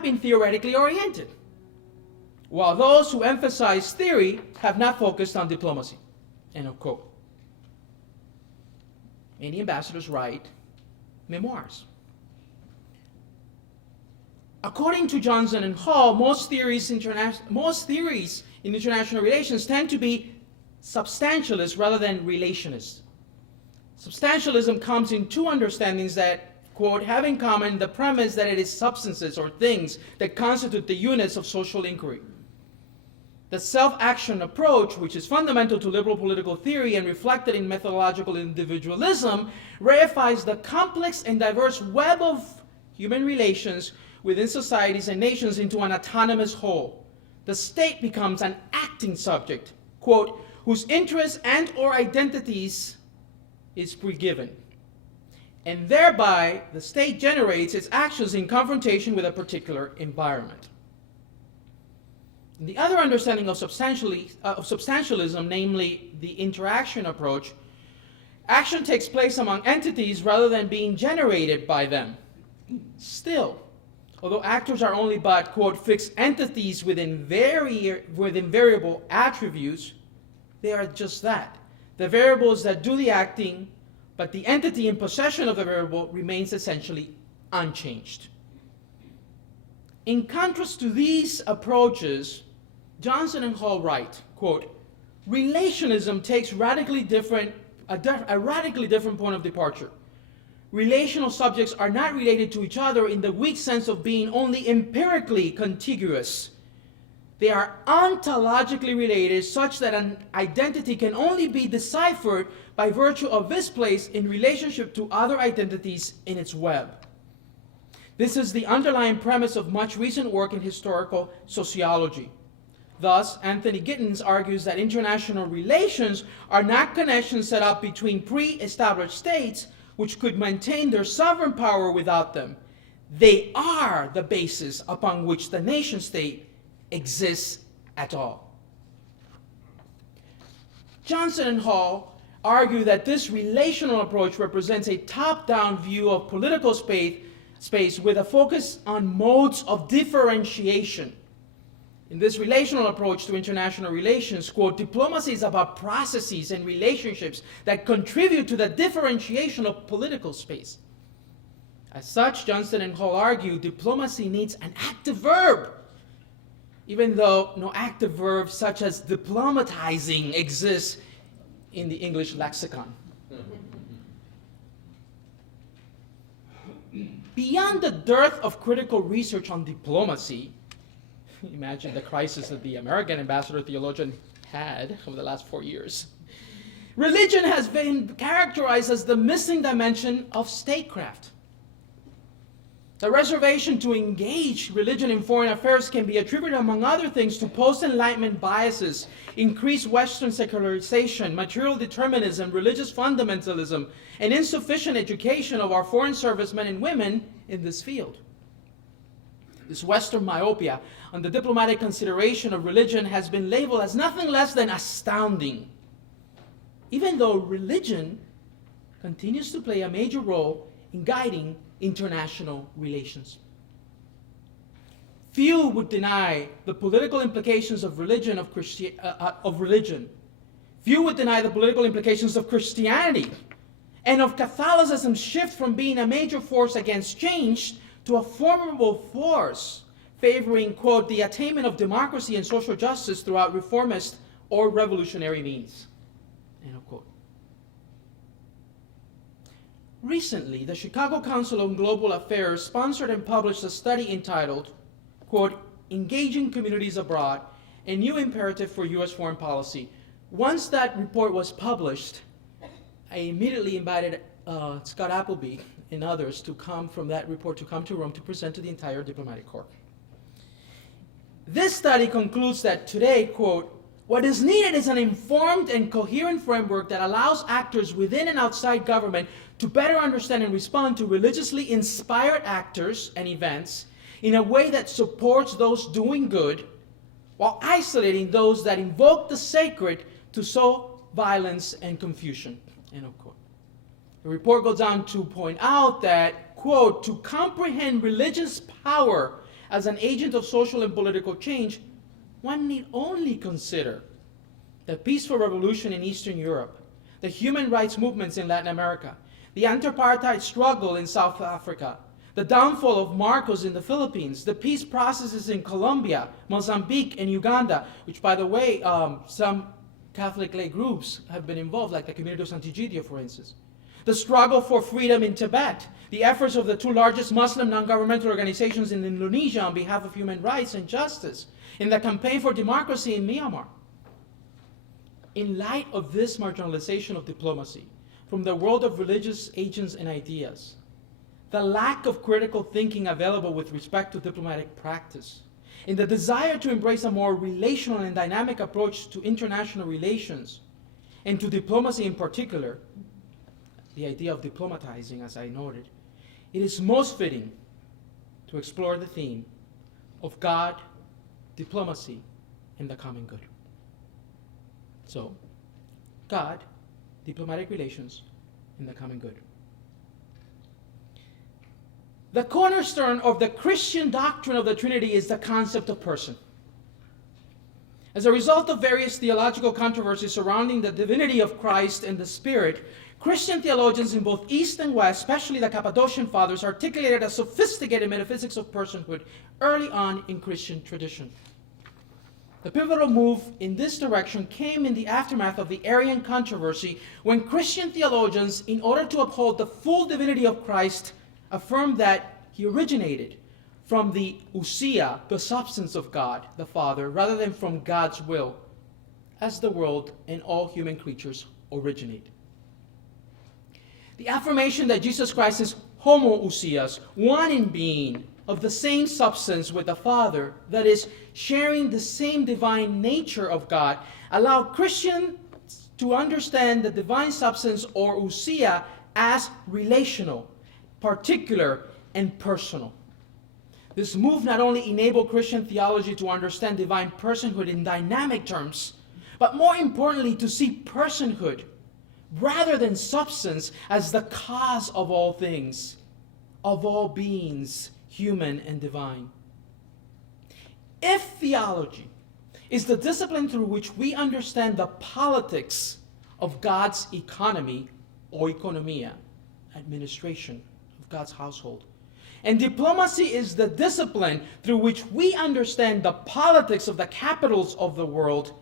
not been theoretically oriented, while those who emphasize theory have not focused on diplomacy. End of quote. Many ambassadors write memoirs. According to Johnson and Hall, most theories in international relations tend to be substantialist rather than relationist. Substantialism comes in two understandings that, quote, have in common the premise that it is substances or things that constitute the units of social inquiry. The self-action approach, which is fundamental to liberal political theory and reflected in methodological individualism, reifies the complex and diverse web of human relations within societies and nations into an autonomous whole. The state becomes an acting subject, quote, whose interests and or identities is pre-given. And thereby, the state generates its actions in confrontation with a particular environment. The other understanding of substantialism, namely the interaction approach, action takes place among entities rather than being generated by them. Still, although actors are only but, quote, fixed entities within variable attributes, they are just that. The variables that do the acting, but the entity in possession of the variable remains essentially unchanged. In contrast to these approaches, Johnson and Hall write, quote, relationism takes a radically different point of departure. Relational subjects are not related to each other in the weak sense of being only empirically contiguous. They are ontologically related such that an identity can only be deciphered by virtue of its place in relationship to other identities in its web. This is the underlying premise of much recent work in historical sociology. Thus, Anthony Giddens argues that international relations are not connections set up between pre-established states which could maintain their sovereign power without them. They are the basis upon which the nation-state exists at all. Johnson and Hall argue that this relational approach represents a top-down view of political space with a focus on modes of differentiation. In this relational approach to international relations, quote, diplomacy is about processes and relationships that contribute to the differentiation of political space. As such, Johnson and Hall argue diplomacy needs an active verb, even though no active verb such as diplomatizing exists in the English lexicon. Beyond the dearth of critical research on diplomacy, imagine the crisis that the American ambassador theologian had over the last 4 years. Religion has been characterized as the missing dimension of statecraft. The reservation to engage religion in foreign affairs can be attributed, among other things, to post-Enlightenment biases, increased Western secularization, material determinism, religious fundamentalism, and insufficient education of our foreign servicemen and women in this field. This Western myopia on the diplomatic consideration of religion has been labeled as nothing less than astounding, even though religion continues to play a major role in guiding international relations. Few would deny the political implications of religion. Few would deny the political implications of Christianity and of Catholicism's shift from being a major force against change to a formidable force favoring, quote, the attainment of democracy and social justice throughout reformist or revolutionary means, end of quote. Recently, the Chicago Council on Global Affairs sponsored and published a study entitled, quote, Engaging Communities Abroad, a New Imperative for U.S. Foreign Policy. Once that report was published, I immediately invited Scott Appleby and others to come from that report, to come to Rome to present to the entire diplomatic corps. This study concludes that today, quote, what is needed is an informed and coherent framework that allows actors within and outside government to better understand and respond to religiously inspired actors and events in a way that supports those doing good while isolating those that invoke the sacred to sow violence and confusion, end of quote. The report goes on to point out that, quote, to comprehend religion's power as an agent of social and political change, one need only consider the peaceful revolution in Eastern Europe, the human rights movements in Latin America, the anti-apartheid struggle in South Africa, the downfall of Marcos in the Philippines, the peace processes in Colombia, Mozambique, and Uganda, which, by the way, some Catholic lay groups have been involved, like the Community of Sant'Egidio, for instance. The struggle for freedom in Tibet, the efforts of the two largest Muslim non-governmental organizations in Indonesia on behalf of human rights and justice, and the campaign for democracy in Myanmar. In light of this marginalization of diplomacy from the world of religious agents and ideas, the lack of critical thinking available with respect to diplomatic practice, and the desire to embrace a more relational and dynamic approach to international relations, and to diplomacy in particular, the idea of diplomatizing, as I noted, it is most fitting to explore the theme of God, diplomacy, and the common good. So, God, diplomatic relations, and the common good. The cornerstone of the Christian doctrine of the Trinity is the concept of person. As a result of various theological controversies surrounding the divinity of Christ and the Spirit, Christian theologians in both East and West, especially the Cappadocian Fathers, articulated a sophisticated metaphysics of personhood early on in Christian tradition. The pivotal move in this direction came in the aftermath of the Arian controversy, when Christian theologians, in order to uphold the full divinity of Christ, affirmed that he originated from the ousia, the substance of God, the Father, rather than from God's will, as the world and all human creatures originate. The affirmation that Jesus Christ is homoousios, one in being, of the same substance with the Father, that is, sharing the same divine nature of God, allowed Christians to understand the divine substance, or ousia, as relational, particular, and personal. This move not only enabled Christian theology to understand divine personhood in dynamic terms, but more importantly, to see personhood rather than substance as the cause of all things, of all beings, human and divine. If theology is the discipline through which we understand the politics of God's economy, oikonomia, administration of God's household, and diplomacy is the discipline through which we understand the politics of the capitals of the world,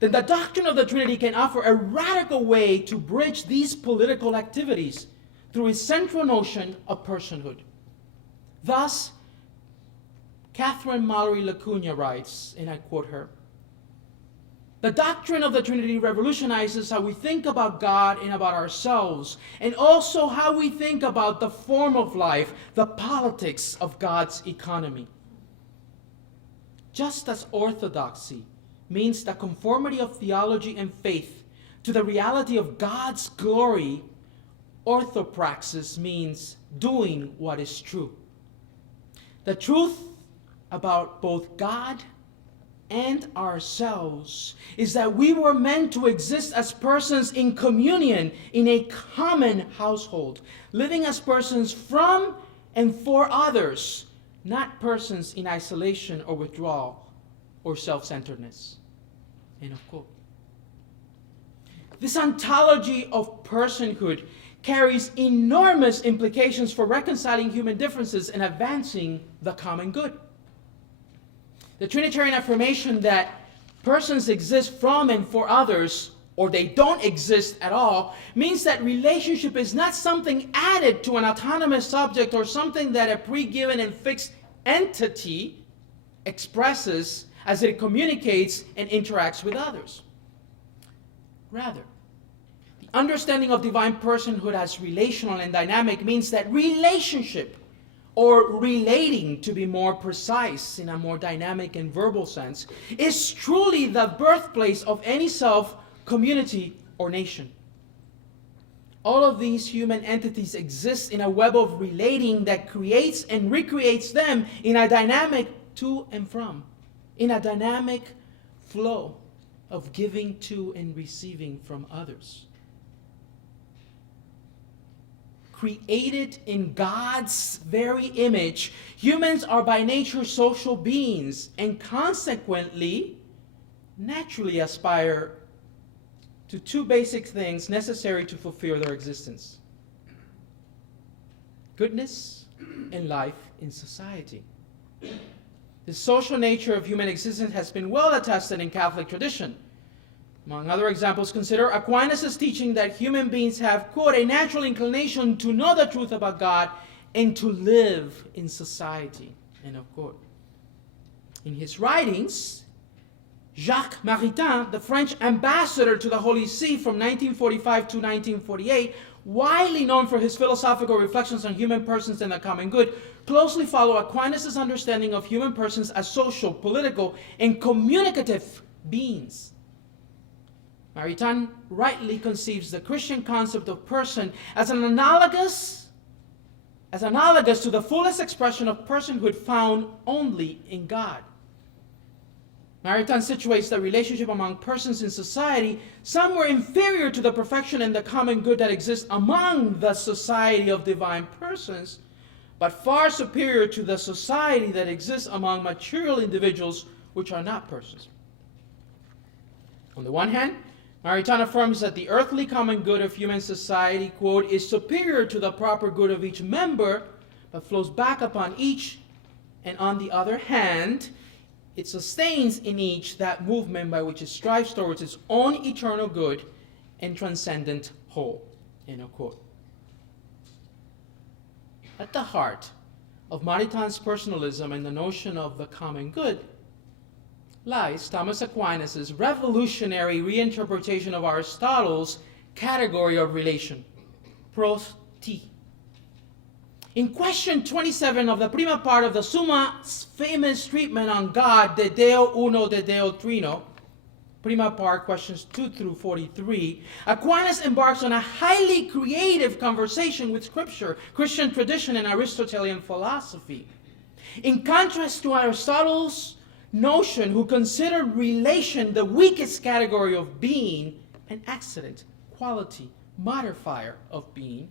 then the doctrine of the Trinity can offer a radical way to bridge these political activities through its central notion of personhood. Thus, Catherine Mallory Lacuna writes, and I quote her, "The doctrine of the Trinity revolutionizes how we think about God and about ourselves, and also how we think about the form of life, the politics of God's economy. Just as orthodoxy means the conformity of theology and faith to the reality of God's glory, orthopraxis means doing what is true. The truth about both God and ourselves is that we were meant to exist as persons in communion in a common household, living as persons from and for others, not persons in isolation or withdrawal or self-centeredness." End of quote. This ontology of personhood carries enormous implications for reconciling human differences and advancing the common good. The Trinitarian affirmation that persons exist from and for others, or they don't exist at all, means that relationship is not something added to an autonomous subject or something that a pre-given and fixed entity expresses as it communicates and interacts with others. Rather, the understanding of divine personhood as relational and dynamic means that relationship, or relating to be more precise in a more dynamic and verbal sense, is truly the birthplace of any self, community, or nation. All of these human entities exist in a web of relating that creates and recreates them in a dynamic to and from, in a dynamic flow of giving to and receiving from others. created in God's very image, humans are by nature social beings and consequently naturally aspire to two basic things necessary to fulfill their existence: goodness and life in society. The social nature of human existence has been well attested in Catholic tradition. Among other examples, consider Aquinas' teaching that human beings have, quote, a natural inclination to know the truth about God and to live in society, end of quote. In his writings, Jacques Maritain, the French ambassador to the Holy See from 1945 to 1948, widely known for his philosophical reflections on human persons and the common good, closely follow Aquinas' understanding of human persons as social, political, and communicative beings. Maritain rightly conceives the Christian concept of person as analogous to the fullest expression of personhood found only in God. Maritain situates the relationship among persons in society somewhere inferior to the perfection and the common good that exists among the society of divine persons, but far superior to the society that exists among material individuals which are not persons. On the one hand, Maritain affirms that the earthly common good of human society, quote, is superior to the proper good of each member, but flows back upon each, and on the other hand, it sustains in each that movement by which it strives towards its own eternal good and transcendent whole, end of quote. At the heart of Maritain's personalism and the notion of the common good lies Thomas Aquinas' revolutionary reinterpretation of Aristotle's category of relation, pros ti. In question 27 of the prima part of the Summa's famous treatment on God, de Deo uno, de Deo trino, prima part, questions 2 through 43, Aquinas embarks on a highly creative conversation with Scripture, Christian tradition, and Aristotelian philosophy. In contrast to Aristotle's notion, who considered relation the weakest category of being, an accident, quality, modifier of being,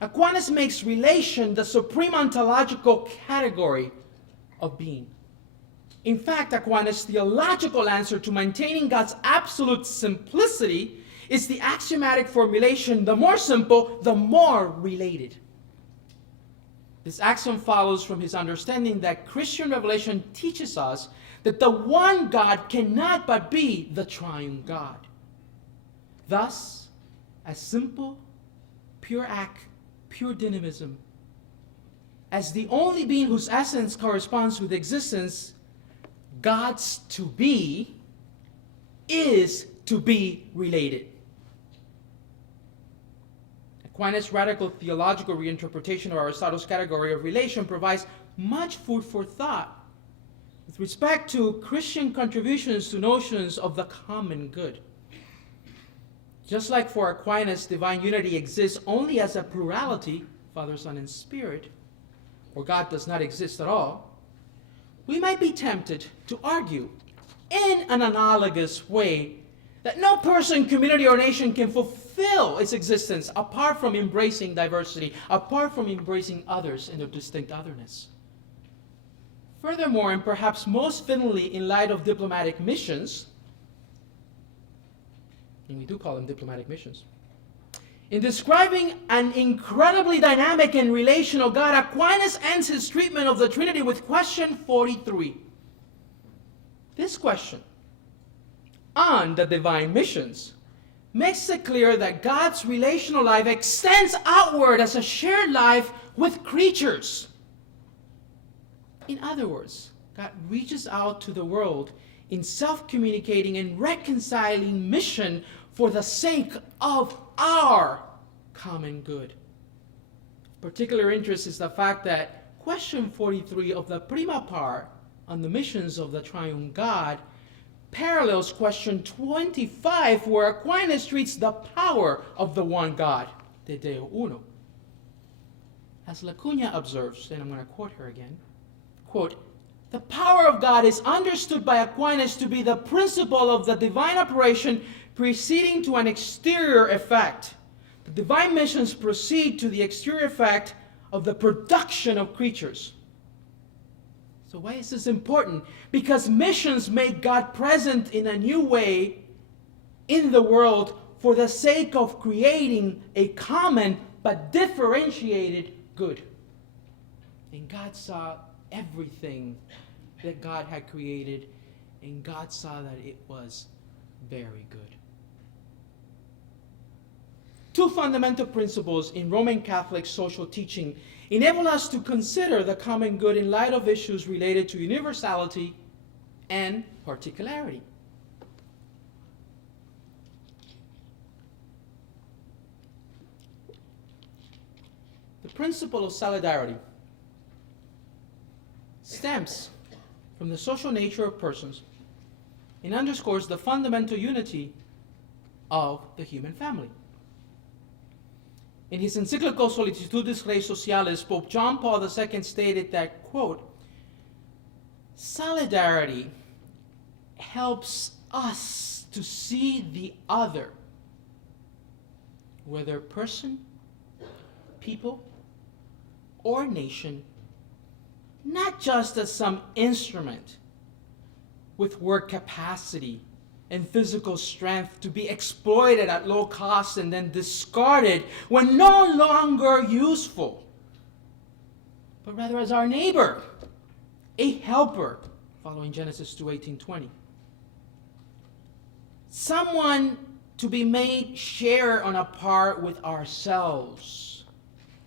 Aquinas makes relation the supreme ontological category of being. In fact, Aquinas' theological answer to maintaining God's absolute simplicity is the axiomatic formulation: the more simple, the more related. This axiom follows from his understanding that Christian revelation teaches us that the one God cannot but be the triune God. Thus, as simple, pure act, pure dynamism, as the only being whose essence corresponds with existence, God's to be is to be related. Aquinas' radical theological reinterpretation of Aristotle's category of relation provides much food for thought with respect to Christian contributions to notions of the common good. Just like for Aquinas, divine unity exists only as a plurality, Father, Son, and Spirit, or God does not exist at all, we might be tempted to argue in an analogous way that no person, community, or nation can fulfill its existence apart from embracing diversity, apart from embracing others in their distinct otherness. Furthermore, and perhaps most fittingly in light of diplomatic missions, and we do call them diplomatic missions, in describing an incredibly dynamic and relational God, Aquinas ends his treatment of the Trinity with question 43. This question on the divine missions makes it clear that God's relational life extends outward as a shared life with creatures. In other words, God reaches out to the world in self-communicating and reconciling mission for the sake of our common good. Particular interest is the fact that question 43 of the prima part on the missions of the triune God parallels question 25, where Aquinas treats the power of the one God, de Deo uno. As Lacuna observes, and I'm going to quote her again, quote, "The power of God is understood by Aquinas to be the principle of the divine operation preceding to an exterior effect, The divine missions proceed to the exterior fact of the production of creatures. So why is this important? Because missions make God present in a new way in the world for the sake of creating a common but differentiated good. And God saw everything that God had created, and God saw that it was very good. Two fundamental principles in Roman Catholic social teaching enable us to consider the common good in light of issues related to universality and particularity. The principle of solidarity stems from the social nature of persons and underscores the fundamental unity of the human family. In his encyclical Solicitudes Rei Socialis, Pope John Paul II stated that, quote, solidarity helps us to see the other, whether person, people, or nation, not just as some instrument with work capacity and physical strength to be exploited at low cost and then discarded when no longer useful, but rather as our neighbor, a helper, following Genesis 2:18-20. Someone to be made share on a part with ourselves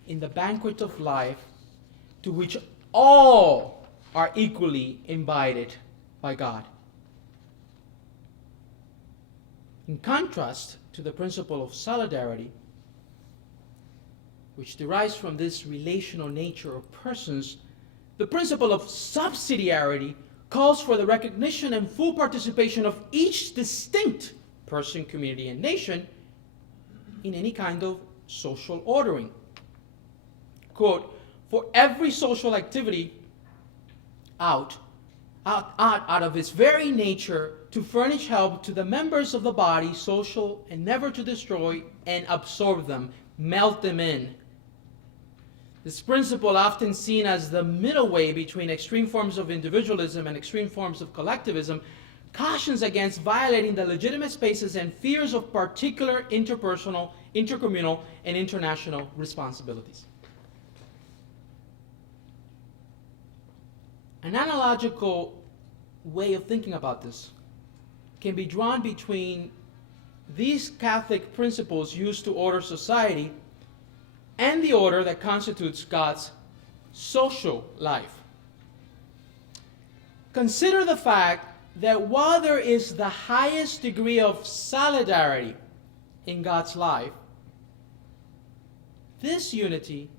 in the banquet of life to which all are equally invited by God. In contrast to the principle of solidarity, which derives from this relational nature of persons, the principle of subsidiarity calls for the recognition and full participation of each distinct person, community, and nation in any kind of social ordering. Quote, for every social activity out of its very nature to furnish help to the members of the body, social, and never to destroy and absorb them, melt them in. This principle, often seen as the middle way between extreme forms of individualism and extreme forms of collectivism, cautions against violating the legitimate spaces and fears of particular interpersonal, intercommunal, and international responsibilities. An analogical way of thinking about this can be drawn between these Catholic principles used to order society and the order that constitutes God's social life. Consider the fact that while there is the highest degree of solidarity in God's life, this unity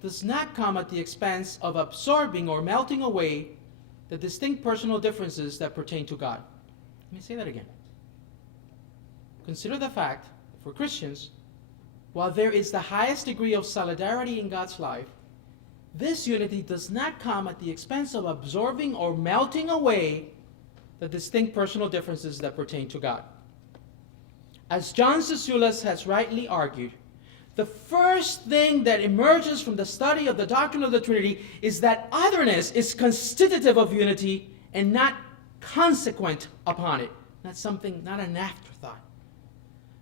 does not come at the expense of absorbing or melting away the distinct personal differences that pertain to God. Let me say that again. Consider the fact, for Christians, while there is the highest degree of solidarity in God's life, this unity does not come at the expense of absorbing or melting away the distinct personal differences that pertain to God. As John Sisoulas has rightly argued, the first thing that emerges from the study of the doctrine of the Trinity is that otherness is constitutive of unity and not consequent upon it. Not an afterthought.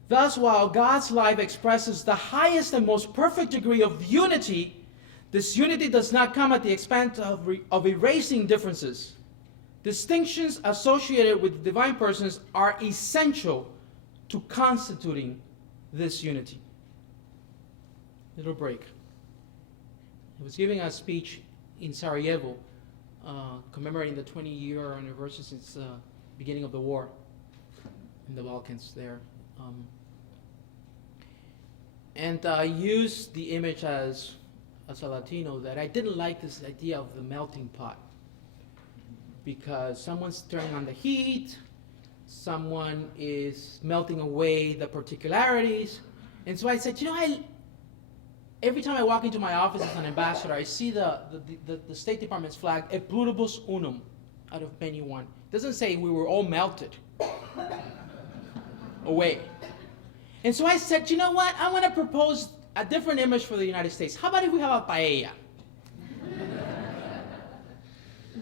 Thus, while God's life expresses the highest and most perfect degree of unity, this unity does not come at the expense of erasing differences. Distinctions associated with divine persons are essential to constituting this unity. Little break. I was giving a speech in Sarajevo commemorating the 20-year anniversary since the beginning of the war in the Balkans there. And I used the image as a Latino that I didn't like this idea of the melting pot, because someone's turning on the heat, someone is melting away the particularities. And so I said, every time I walk into my office as an ambassador, I see the State Department's flag, e pluribus unum, out of many one. It doesn't say we were all melted away. And so I said, you know what? I want to propose a different image for the United States. How about if we have a paella?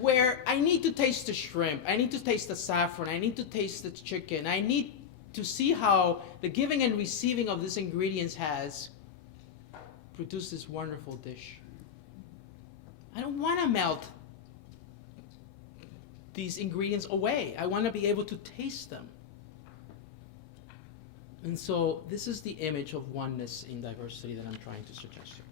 Where I need to taste the shrimp, I need to taste the saffron, I need to taste the chicken, I need to see how the giving and receiving of these ingredients has produced this wonderful dish. I don't want to melt these ingredients away. I want to be able to taste them. And so this is the image of oneness in diversity that I'm trying to suggest here.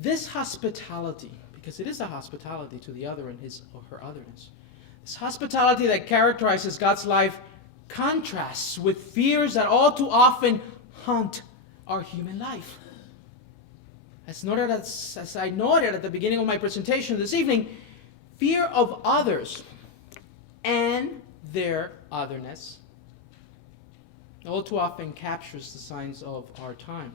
This hospitality, because it is a hospitality to the other in his or her otherness, this hospitality that characterizes God's life contrasts with fears that all too often haunt our human life. As I noted at the beginning of my presentation this evening, fear of others and their otherness all too often captures the signs of our time.